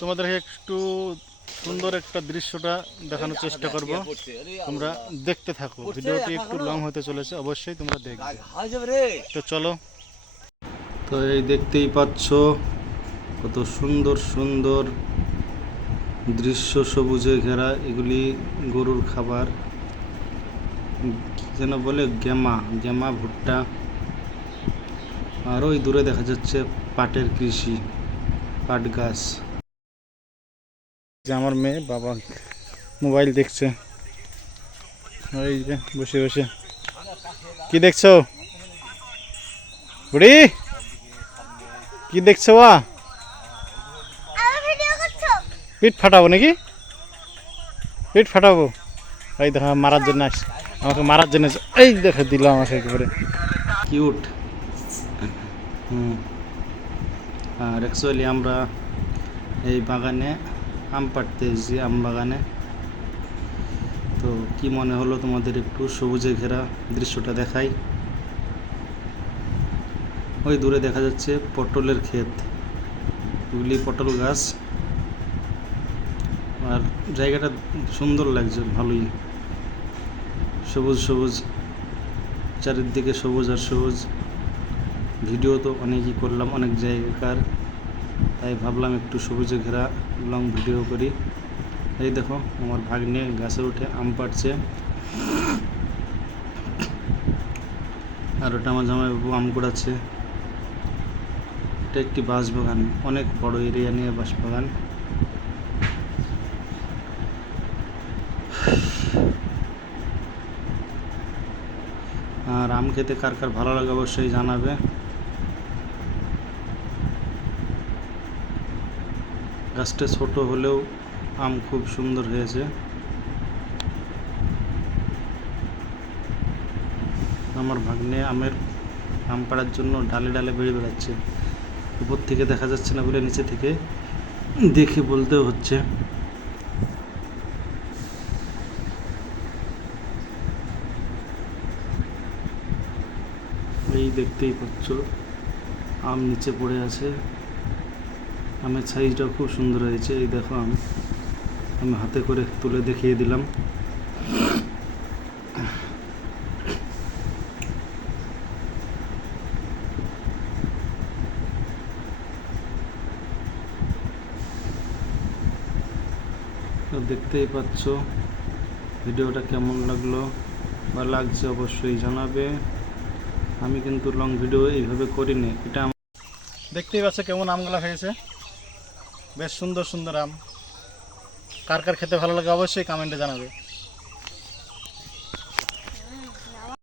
তোমাদেরকে একটু সুন্দর একটা দৃশ্যটা দেখানোর চেষ্টা করব। তোমরা দেখতে থাকো, ভিডিওটি একটু লং হতে চলেছে, অবশ্যই তোমরা দেখবে। তো চলো। তো এই দেখতেই পাচ্ছ কত সুন্দর সুন্দর দৃশ্য, সবুজে ঘেরা। এগুলি গরুর খাবার, কি যেন বলে, গেমা গেমা ভুট্টা। আর ওই দূরে দেখা যাচ্ছে পাটের কৃষি, পাট গাছ। যে আমার মেয়ে বাবা মোবাইল দেখছে, ওই যে বসে বসে। কি দেখছো বুড়ি, কি দেখছো? পিঠ ফাটাবো নাকি? পিঠ ফাটাবো? এই দেখো মারার জন্য আসছে, আমাকে মারার জন্য। এই দেখে দিল আমাকে একেবারে। কিউট। আর অ্যাকচুয়ালি আমরা এই বাগানে আম পাড়তে এসেছি, আম বাগানে। তো কি মনে হলো তোমাদের একটু সবুজে ঘেরা দৃশ্যটা দেখাই। ওই দূরে দেখা যাচ্ছে পটলের ক্ষেত, ওগুলি পটল গাছ। আর জায়গাটা সুন্দর লাগছে, ভালোই সবুজ সবুজ, চারিদিকে সবুজ আর সবুজ। ভিডিও তো অনেকই করলাম অনেক জায়গাকার, তাই ভাবলাম একটু সবুজে ঘেরা লং ভিডিও করি। এই দেখো আমার ভাগ্নে গাছে উঠে আম পাড়ছে, আর ওটা আমার জামাইবাবু আম কুড়াচ্ছে। এটা একটি বাঁশবাগান, অনেক বড় এরিয়া নিয়ে বাঁশবাগান। আর আম খেতে কার কার ভালো লাগে অবশ্যই জানাবে। গাছটা ছোট হলেও আম খুব সুন্দর হয়েছে। আমার ভাগ্নে আম পাড়ার জন্য ডালে ডালে বেড়ে বেড়াচ্ছে। উপর থেকে দেখা যাচ্ছে না বলে নিচে থেকে দেখে বলতেও হচ্ছে। এই দেখতেই পাচ্ছ আম নিচে পড়ে আছে। আমের সাইজটাও খুব সুন্দর হয়েছে। এই দেখো আমি হাতে করে তুলে দেখিয়ে দিলাম। তো দেখতেই পাচ্ছ ভিডিওটা কেমন লাগলো বা লাগছে অবশ্যই জানাবে। আমি কিন্তু লং ভিডিও এইভাবে করিনি। এটা দেখতেই পাচ্ছ কেমন আমগুলা হয়েছে, বেশ সুন্দর সুন্দর আম। কার কার খেতে ভালো লাগে অবশ্যই কমেন্টে জানাবে।